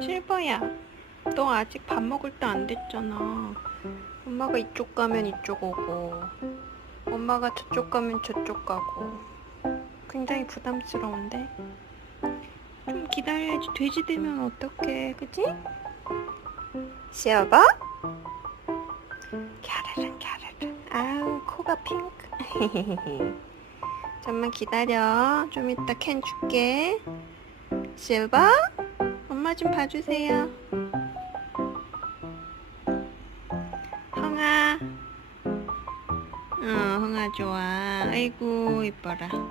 실버야, 너 아직 밥 먹을 때 안 됐잖아. 엄마가 이쪽 가면 이쪽 오고, 엄마가 저쪽 가면 저쪽 가고. 굉장히 부담스러운데? 좀 기다려야지. 돼지 되면 어떡해, 그치? 실버? 갸르릉 갸르릉. 아우, 코가 핑크. 잠만 기다려. 좀 이따 캔 줄게. 실버? 엄마 좀 봐주세요. 흥아. 흥아 좋아. 아이고 이뻐라.